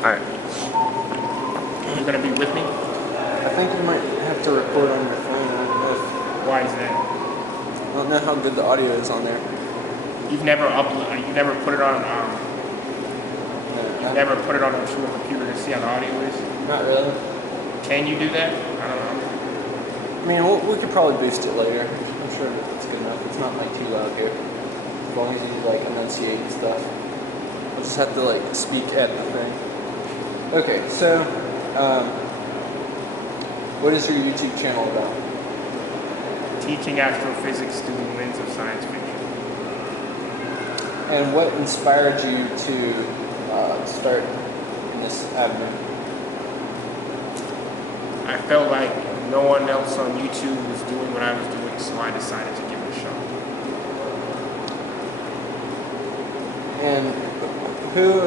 Alright. You're gonna be with me? I think you might have to record on your phone. I don't know Why is that? I don't know how good the audio is on there. You've never you never put it on, No, never put it on a true computer to see how the audio is? Not really. Can you do that? I don't know. I mean, we could probably boost it later. I'm sure that it's good enough. It's not like too loud here. As long as you like enunciate and stuff. I'll just have to like speak at the thing. Okay, so what is your YouTube channel about? Teaching astrophysics through the lens of science fiction. And what inspired you to start in this avenue? I felt like no one else on YouTube was doing what I was doing, so I decided to give it a shot. And who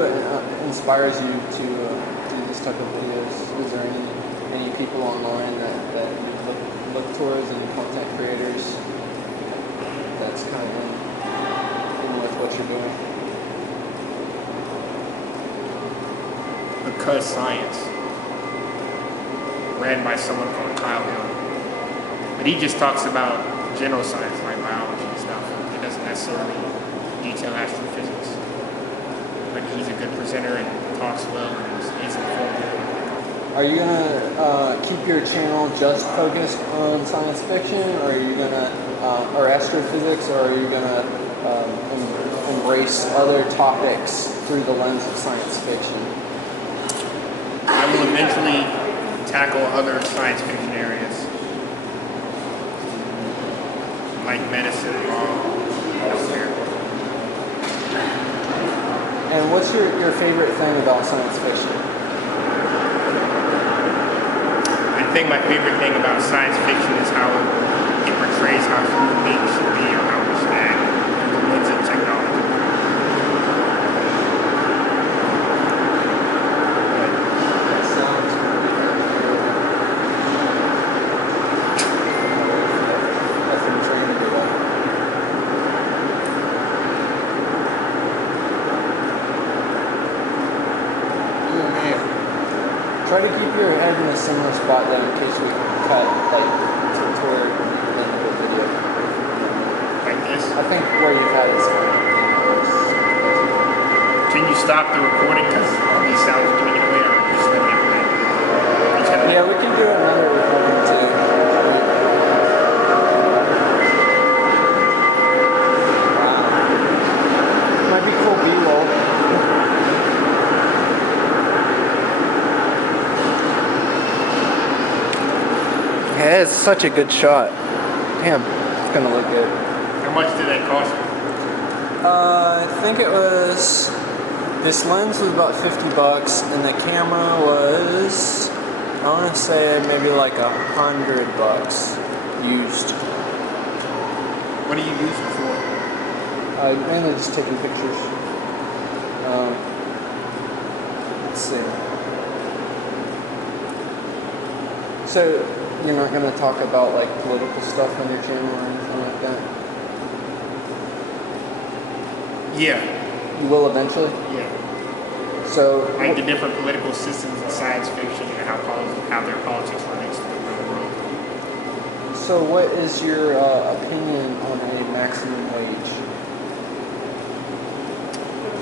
inspires you to do this type of videos? Is there any people online that you look towards, any content creators that's kind of in with what you're doing? Because Science, ran by someone called Kyle Hill. But he just talks about general science like biology and stuff. It doesn't necessarily detail astrophysics. But he's a good presenter and talks well and is informative. Are you gonna keep your channel just focused on science fiction, or are you gonna, or astrophysics, or are you gonna embrace other topics through the lens of science fiction? I will eventually tackle other science fiction areas, like medicine, law, healthcare. And what's your favorite thing about science fiction? I think my favorite thing about science fiction is how it portrays how human beings should be or how we should act through the lens of technology. That sounds nothing training to that. Try to keep your head in a similar spot then in case we cut like toward the end of the video. Like this. I think where you've had it is fine. Can you stop the recording because all these sounds are doing it away, or just letting it play? Yeah, we can do another recording too. Wow. Might be cool B-roll. Yeah, it's such a good shot. Damn, it's gonna look good. How much did that cost you? I think it was, this lens was about 50 bucks and the camera was, I want to say maybe like 100 bucks used. What do you use it for? Mainly just taking pictures. Let's see. So, you're not going to talk about like political stuff on your channel or anything like that? Yeah. You will eventually? Yeah. So, Like the different political systems in science fiction and how their politics relates to the real world. so what is your opinion on a maximum wage?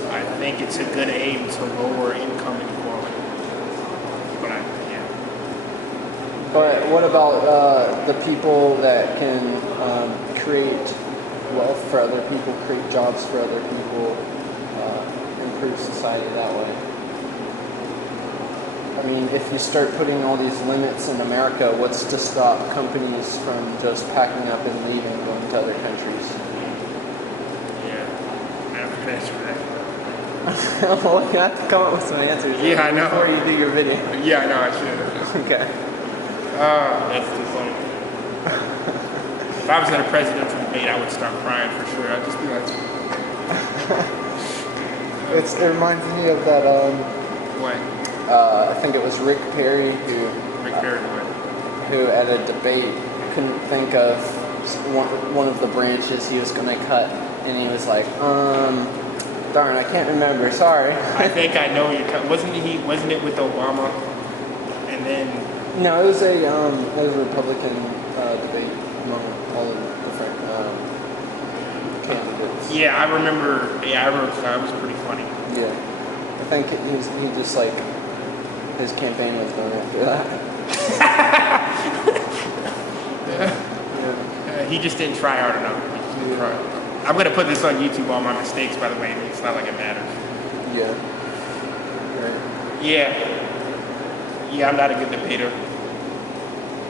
I think it's a good aim to lower income inequality. But yeah. But what about the people that can create wealth for other people, create jobs for other people, improve society that way? I mean, if you start putting all these limits in America, what's to stop companies from just packing up and leaving, going to other countries? Yeah. I have an answer for that. Well, you have to come up with some answers. Yeah, I know. Before you do your video. Yeah, I know, I should. Okay. That's too funny. If I was at a presidential debate, I would start crying for sure. I'd just be like, It reminds me of that, what? I think it was Rick Perry Rick Perry, what? who at a debate couldn't think of one of the branches he was going to cut, and he was like, Darn, I can't remember. Sorry. I think I know wasn't it with Obama? And then No, it was a Republican debate among all the different candidates. yeah, I remember. Yeah, I remember that was pretty funny. Yeah, I think he just like his campaign was done after that. Yeah. He just didn't try hard enough. He didn't try. I'm gonna put this on YouTube, all my mistakes, by the way. It's not like it matters. Yeah. Right. Yeah, I'm not a good debater.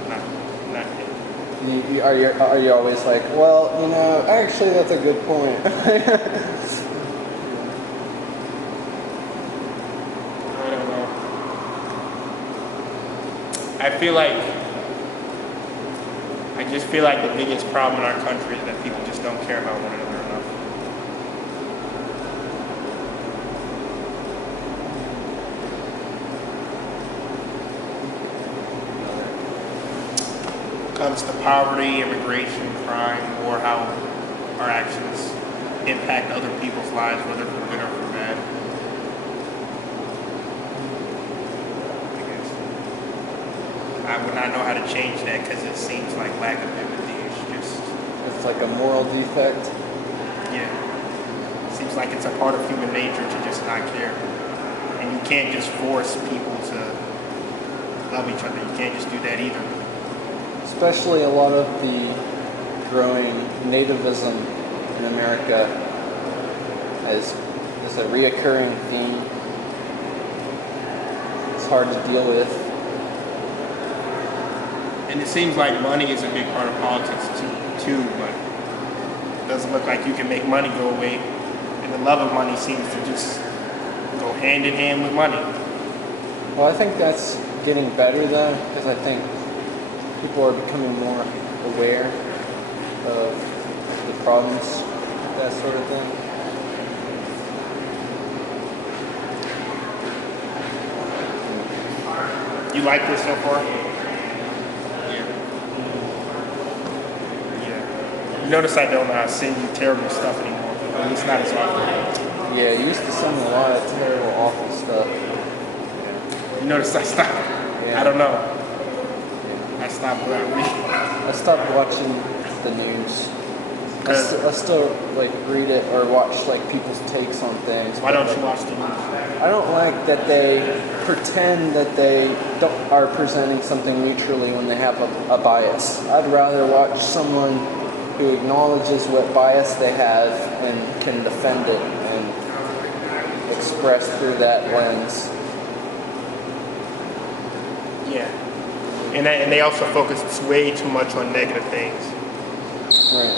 Not good. Are you always like, well, actually that's a good point. I don't know. I just feel like the biggest problem in our country is that people just don't care about one another enough. Comes to poverty, immigration, crime, or how our actions impact other people's lives, whether for good or for bad. I guess I would not know how to change that because it seems like lack of empathy is just, It's like a moral defect. yeah. Seems like it's a part of human nature to just not care. And you can't just force people to love each other. You can't just do that either. Especially a lot of the growing nativism in America is a reoccurring theme. It's hard to deal with. And it seems like money is a big part of politics too, but it doesn't look like you can make money go away. And the love of money seems to just go hand in hand with money. Well, I think that's getting better though, because I think people are becoming more aware of the problems, that sort of thing. You like this so far? Yeah. Yeah. You notice I don't send you terrible stuff anymore. At least not as often. Yeah, you used to send me a lot of terrible, awful stuff. You notice I stopped. Yeah. I don't know. I stopped reading. I stopped watching the news. I still like read it or watch like people's takes on things. Why don't but, you like, watch the news? I don't like that they pretend that they are presenting something neutrally when they have a bias. I'd rather watch someone who acknowledges what bias they have and can defend it and express through that lens. Yeah. And they also focus way too much on negative things. Right.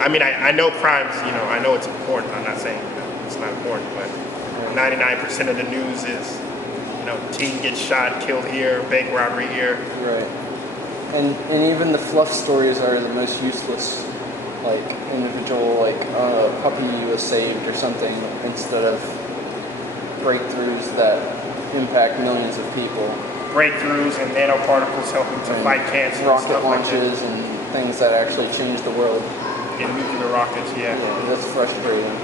I mean, I know crimes, I know it's important. I'm not saying it's not important, but 99% of the news is, teen gets shot, killed here, bank robbery here. Right. And even the fluff stories are the most useless. Like individual, like a puppy was saved or something, instead of breakthroughs that impact millions of people. Breakthroughs and nanoparticles helping to fight cancer and Rocket stuff like launches that. and things that actually change the world. And nuclear rockets, yeah. Yeah, that's frustrating.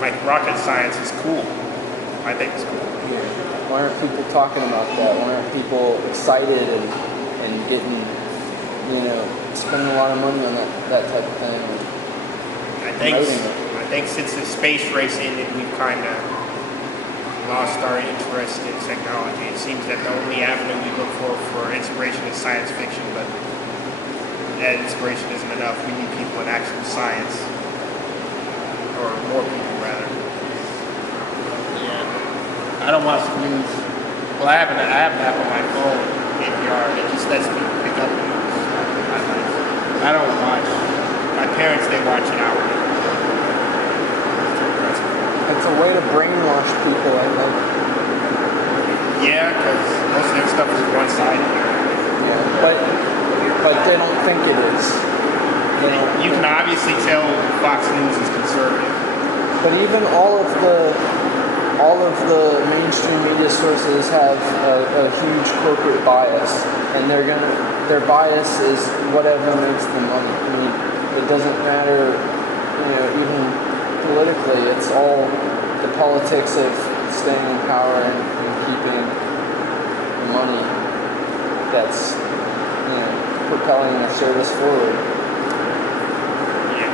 Like rocket science is cool. I think it's cool. Yeah. Why aren't people talking about that? Why aren't people excited and getting, spending a lot of money on that type of thing? I think since the space race ended, we've kind of lost our interest in technology. It seems that the only avenue we look for inspiration is science fiction, but that inspiration isn't enough. We need people in actual science, or more people rather. Yeah, I don't watch the news. Well, I have an app on my phone, NPR, that just lets me pick up the news. I don't watch. My parents, they watch it hourly. It's a way to brainwash people, I think. Yeah, because most of their stuff is one-sided. Yeah, but they don't think it is. You can obviously tell Fox News is conservative. But even all of the mainstream media sources have a huge corporate bias, and their bias is whatever makes them money. I mean, it doesn't matter, even politically, it's all the politics of staying in power and keeping the money that's, propelling their service forward. Yeah.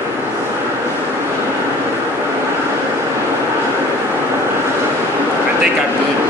I think I'm good.